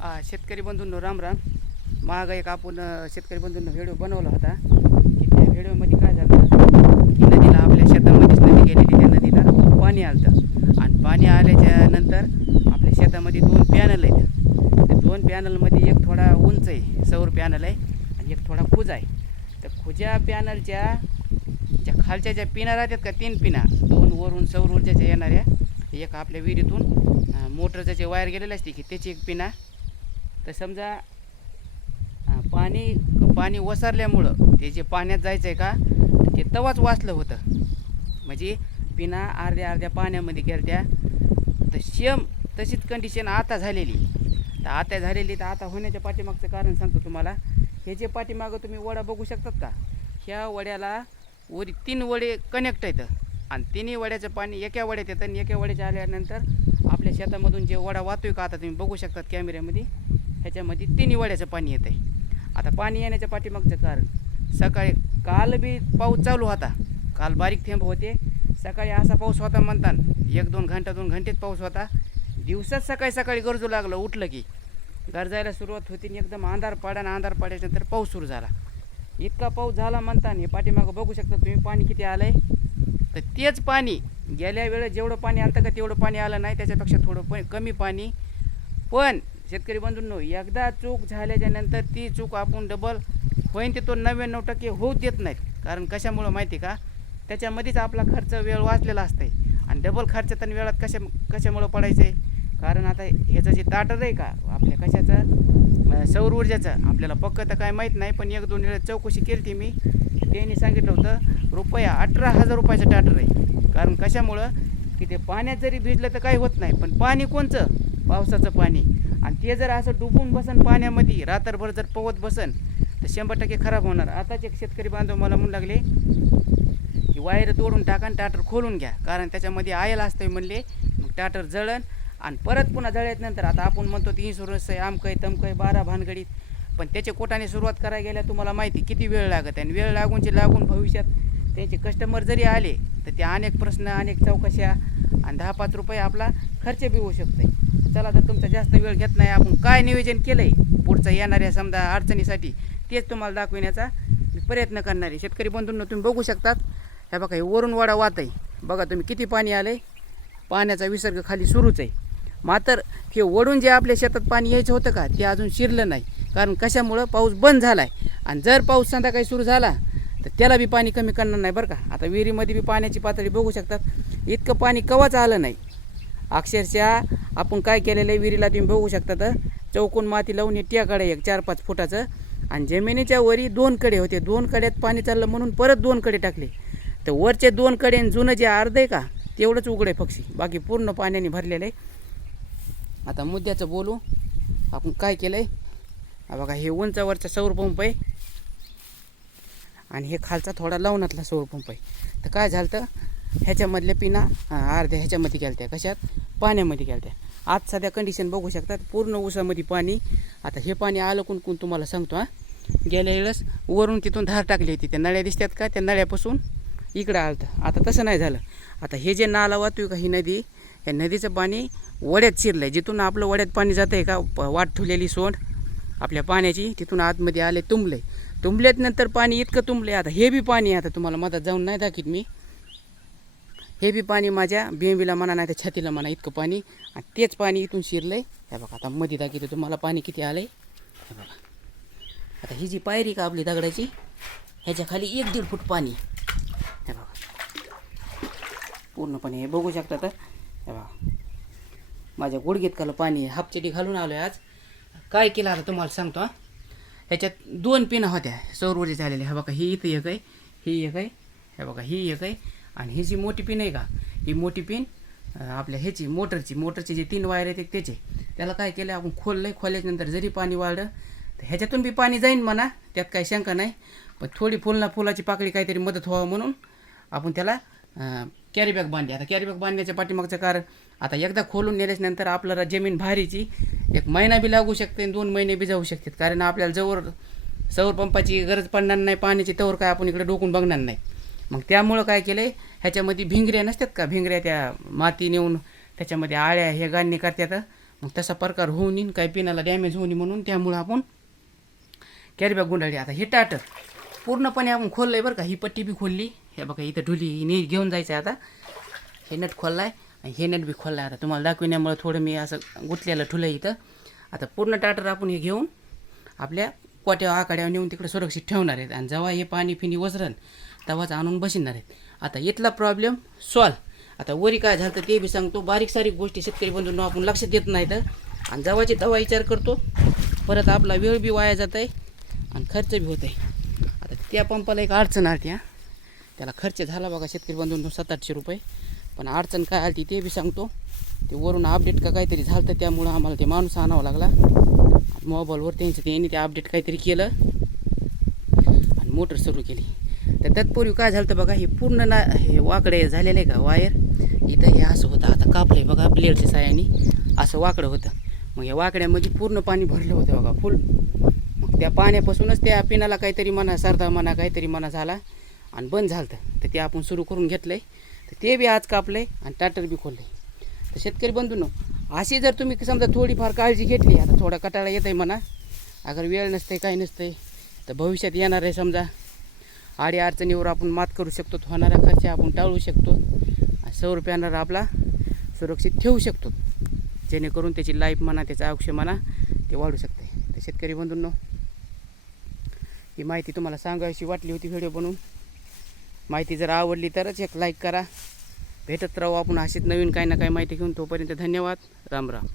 शेतकरी बंधूंनो राम राम. मागं एक आपण शेतकरी बंधूंना व्हिडिओ बनवला होता. की त्या व्हिडिओमध्ये काय झालं? की नदीला आपल्या शेतामध्येच नदी गेलेली त्या नदीला पाणी आलं आणि पाणी आल्याच्यानंतर आपल्या शेतामध्ये दोन पॅनल आहेत. त्या दोन पॅनलमध्ये एक थोडा उंच आहे सौर पॅनल आहे आणि एक थोडा खुजा आहे. तर खुज्या पॅनलच्या ज्या खालच्या ज्या पिना राहतात का तीन पिना दोन वरून सौर ऊर्जाच्या येणाऱ्या एक आपल्या विहिरीतून अं, मोटरचं जे वायर गेलेलं असते की त्याची एक पिना तर समजा पाणी पाणी वसरल्यामुळं ते जे पाण्यात जायचं आहे का ते तवाच वाचलं होतं. म्हणजे पिना अर्ध्या अर्ध्या पाण्यामध्ये गेलत्या. तर सेम तशीच कंडिशन आता झालेली. तर आता झालेली तर आता होण्याच्या पाठीमागचं कारण सांगतो तुम्हाला. हे जे पाठीमागं तुम्ही वडा बघू शकतात का? ह्या वड्याला वरी तीन वडे कनेक्ट आहेत. आणि तिन्ही वड्याचं पाणी एका वड्यात येतं आणि एका वड्याच्या आल्यानंतर आपल्या शेतामधून जे वडा वाहतोय का आता तुम्ही बघू शकतात कॅमेऱ्यामध्ये ह्याच्यामध्ये तिन्ही वड्याचं पाणी येतं आहे आता पाणी येण्याच्या पाठीमागचं कारण सकाळी काल बी पाऊस चालू होता. काल बारीक थेंब होते. सकाळी असा पाऊस होता म्हणतात एक दोन घंटा दोन घंटेत पाऊस होता. दिवसात सकाळी सकाळी गरजू लागलं उठलं की. गरजायला सुरुवात होती आणि एकदम अंधार पाडा आणि अंधार पाड्याच्यानंतर पाऊस सुरू झाला. इतका पाऊस झाला म्हणता हे पाठीमागं बघू शकता तुम्ही पाणी किती आलं आहे तर तेच पाणी गेल्या वेळेस जेवढं पाणी आलं का तेवढं पाणी आलं नाही त्याच्यापेक्षा थोडं पण कमी पाणी. पण शेतकरी बंधूंनो एकदा चूक झाल्याच्यानंतर ती चूक आपण डबल होईन ते तो नव्याण्णव टक्के होऊ देत नाहीत. कारण कशामुळं माहिती का? त्याच्यामध्येच आपला खर्च वेळ वाचलेला असतंय. आणि डबल खर्चात आणि वेळात कशा कशामुळं पडायचं? आहे कारण आता ह्याचं जे ताटर आहे का आपल्या कशाचं? सौर ऊर्जाचं. आपल्याला पक्क तर काय माहीत नाही पण एक दोन वेळा चौकशी केली ती मी. त्यांनी सांगितलं होतं रुपया अठरा हजार रुपयाचं टाटर आहे. कारण कशामुळं? की ते पाण्यात जरी भिजलं तर काही होत नाही. पण पाणी कोणचं? पावसाचं पाणी. आणि ते जर असं डुबून बसन पाण्यामध्ये रात्रभर जर पवत बसन तर शंभर टक्के खराब होणार. आताच एक शेतकरी बांधव मला म्हणू लागले की वायर तोडून टाका आणि टाटर खोलून घ्या. कारण त्याच्यामध्ये आयल असतंय म्हणले मग टाटर जळण आणि परत पुन्हा जळल्यानंतर आता आपण म्हणतो ती इन्शुरन्स आहे आमकय आहे आहे बारा भानगडीत. पण त्याच्या कोटाने सुरुवात करायला गेल्या तुम्हाला माहिती किती वेळ लागत आहे. आणि वेळ लागूनचे लागून भविष्यात त्यांचे कस्टमर जरी आले तर ते अनेक प्रश्न अनेक चौकशा आणि दहा पाच रुपये आपला खर्च बी होऊ शकतो चला तर तुमचा जास्त वेळ घेत नाही. आपण काय नियोजन केलं आहे पुढचं येणाऱ्या समजा अडचणीसाठी तेच तुम्हाला दाखविण्याचा मी प्रयत्न करणार आहे शेतकरी बंधूंना तुम्ही बघू शकतात. हे बघा हे वरून वाडा वात आहे. बघा तुम्ही किती पाणी आलं आहे पाण्याचा विसर्ग खाली सुरूच आहे. मात्र हे वडून जे आपल्या शेतात पाणी यायचं होतं का ते अजून शिरलं नाही. कारण कशामुळं? पाऊस बंद झाला आहे आणि जर पाऊस संध्याकाळी सुरू झाला तर त्याला बी पाणी कमी करणार नाही बरं का. आता विहिरीमध्ये बी पाण्याची पातळी बघू शकतात. इतकं पाणी कवाच आलं नाही. अक्षरशः आपण काय केलेलं आहे विहिरीला तुम्ही बघू शकता तर चौकोन माती लावून टियाकडे एक चार पाच फुटाचं. आणि जमिनीच्या वरी दोन कडे होते. दोन कड्यात पाणी चाललं म्हणून परत दोन कडे टाकले. तर वरचे दोन कडे आणि जुनं जे अर्ध आहे का तेवढंच उघडे पक्षी. बाकी पूर्ण पाण्याने भरलेलं आहे. आता मुद्द्याचं बोलू. आपण काय केलं आहे बघा हे उंचावरचा सौर पंप आहे. आणि हे खालचा थोडा लावणातला सौर पंप आहे. तर काय झालं तर ह्याच्यामधल्या पिना अर्ध्या ह्याच्यामध्ये गेलत्या. कशात? पाण्यामध्ये गेलत्या आज सध्या कंडिशन बघू शकतात पूर्ण ऊसामध्ये पाणी. आता हे पाणी आलं कोण कोण तुम्हाला सांगतो हां? गेल्या वेळेस वरून तिथून धार टाकली होती. त्या नळ्या दिसतात का? त्या नळ्यापासून इकडं आलं आता तसं नाही झालं. आता हे जे नाला वाहतोय का ही नदी या नदीचं पाणी वड्यात शिरलं आहे जिथून आपलं वड्यात पाणी जातं आहे का? प- वाट ठेवलेली सोंड. आपल्या पाण्याची तिथून आतमध्ये आले तुंबले तुंबल्यात नंतर पाणी इतकं तुंबले आता हे बी पाणी आहे. आता तुम्हाला मधात जाऊन नाही दाखीत मी. हे बी पाणी माझ्या बेंबीला म्हणा नाही तर छातीला म्हणा इतकं पाणी. आणि तेच पाणी इथून शिरलं आहे हे बघा आता मध्ये दाखवतो तुम्हाला पाणी किती आलं आहे हे बघा. आता ही जी पायरी का आपली दगडाची ह्याच्या खाली एक दीड फूट पाणी. हे बघा. पूर्णपणे हे बघू शकता तर. हे बघा. माझ्या गुडघेत खालं पाणी आहे. हापचडी घालून आलो आहे आज. काय केलं आता तुम्हाला सांगतो हा. ह्याच्यात दोन पिना होत्या. सौर ऊर्जा झालेल्या हे बघा ही इथं एक आहे ही एक आहे. हे बघा ही एक आहे. आणि ही जी मोठी पिन आहे का? ही मोठी पिन आपल्या ह्याची मोटरची मोटरचे जे तीन वायर आहेत त्याचे. त्याला काय केलं आपण खोललं आहे खोलल्याच्यानंतर जरी पाणी वाढलं तर ह्याच्यातून बी पाणी जाईन म्हणा त्यात काही शंका नाही. पण थोडी फुलना फुलाची पाकळी काहीतरी मदत व्हावं म्हणून आपण त्याला कॅरीबॅग बांधली. आता कॅरीबॅग बांधण्याच्या पाठीमागचं कारण आता एकदा खोलून नेल्याच्यानंतर आपल्याला जमीन भारीची एक महिना बी लागू शकते आणि दोन महिने बी जाऊ शकतात कारण आपल्याला जवळ सौर पंपाची गरज पडणार नाही पाण्याची तवर काय आपण इकडे डोकून बघणार नाही. मग त्यामुळं काय केलं आहे ह्याच्यामध्ये भिंगऱ्या नसतात का? भिंगऱ्या त्या माती नेऊन त्याच्यामध्ये आळ्या हे गाणणे करतात. मग तसा प्रकार होऊन येईन काही पिनाला डॅमेज होऊ नये म्हणून त्यामुळं आपण कॅरीबॅग गुंडाळली. आता हे टाटर पूर्णपणे आपण खोललं आहे बरं का. ही पट्टी बी खोलली. हे बघा इथं ढुली ही नीट घेऊन जायचं आहे आता. हे नट खोलला आहे आणि हे नट बी खोलला आहे आता. तुम्हाला दाखविण्यामुळे थोडं मी असं गुतलेलं ठुलं आहे इथं. आता पूर्ण टाटर आपण हे घेऊन आपल्या कोट्या आकड्यावर नेऊन तिकडे सुरक्षित ठेवणार आहेत. आणि जेव्हा हे पाणी फिनी वसरण तेव्हाच आणून बसणार आहेत. आता इथला प्रॉब्लेम सॉल्व आता वरी काय झालं तर ते बी सांगतो बारीक सारीक गोष्टी शेतकरी बंधूंना आपण लक्ष देत नाही तर. आणि जेव्हाची तवा विचार करतो. परत आपला वेळ बी वाया जात आहे आणि खर्च बी होत आहे आता त्या पंपाला एक अडचण आली त्या त्याला खर्च झाला बघा शेतकरी बंधूंनो सात आठशे रुपये. पण अडचण काय आली ते बी सांगतो. ते वरून अपडेट का काहीतरी झालं तर त्यामुळं आम्हाला ते माणूस आणावा लागला. मोबाईलवर त्यांचं त्यांनी ते अपडेट काहीतरी केलं. आणि मोटर सुरू केली. तर तत्पूर्वी काय झालं तर बघा हे पूर्ण ना हे वाकडे झालेलं आहे का वायर? इथं हे असं होतं आता कापलं बघा ब्लेडच्या साह्याने. असं वाकडं होतं. मग या वाकड्यामध्ये पूर्ण पाणी भरलं होतं बघा फुल. मग त्या पाण्यापासूनच त्या पिण्याला काहीतरी म्हणा सरदा म्हणा काहीतरी म्हणा झाला आणि बंद झालं तर ते आपण सुरू करून घेतलं आहे तर ते बी आज कापलं आहे आणि टाटर बी खोललं आहे तर शेतकरी बंधूंनो अशी जर तुम्ही समजा थोडीफार काळजी घेतली आता थोडा कटाळा येत आहे म्हणा. अगर वेळ नसते काही नसते तर भविष्यात येणार आहे समजा. आडी अडचणीवर आपण मात करू शकतो होणारा खर्च आपण टाळू शकतो. आणि सौर पॅनल आपला सुरक्षित ठेवू शकतो. जेणेकरून त्याची लाईफ म्हणा त्याचं आयुष्य म्हणा ते वाढू शकते. तर शेतकरी बंधूंनो ही माहिती तुम्हाला सांगायची वाटली होती व्हिडिओ बनवून माहिती जर आवडली तरच एक लाईक करा. भेटत राहू आपण अशीच नवीन काही ना काही माहिती घेऊन. तोपर्यंत धन्यवाद. राम राम.